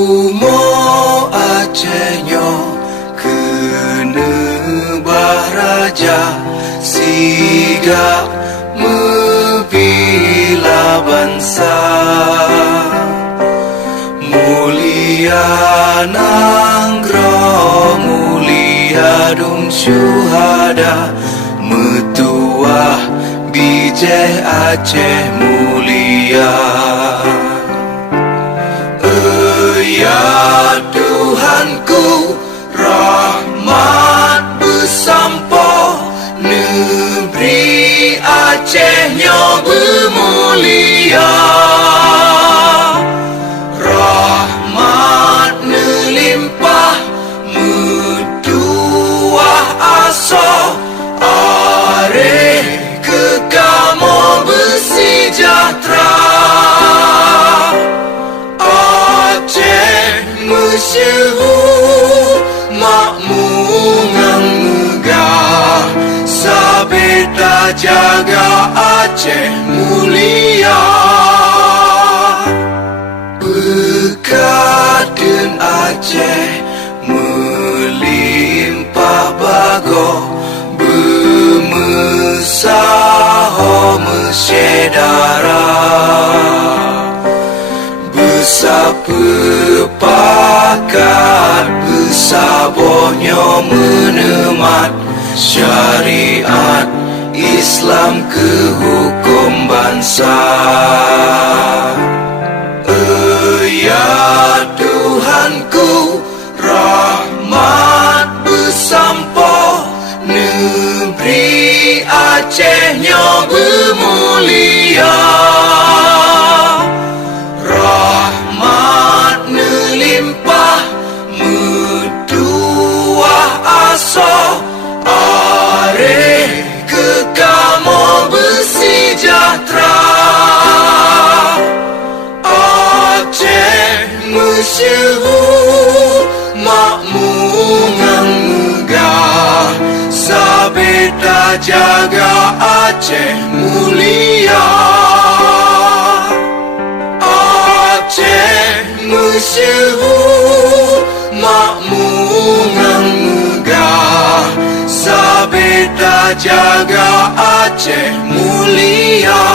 Umo Acehnya kena bahraja siga membela bangsa. Mulia nangro mulia dum syuhada metuah bijeh Aceh mulia. Ya Tuhanku, rahmat bersampo, negeri Acehnya bermulia. Rahmat melimpah, metuah aso, areh kekamo bersejahtera. Masyhur makmur ngang megah, sabeta jaga Aceh mulia. Bekaden Aceh melimpah bago, bermesaho mesyedara. Bersapepakkat bersabohnya menemat syariat Islam ke hukum bangsa. Ya Tuhanku, rahmat bersampo, negeri Acehnya bermulia. Rahmat melimpah, metuah aso, areh kekamo bersejahtera. Aceh masyhur makmur ngang megah, sabeta jaga Aceh mulia. Aceh masyhur makmur ngang megah, sabeta jaga Aceh mulia.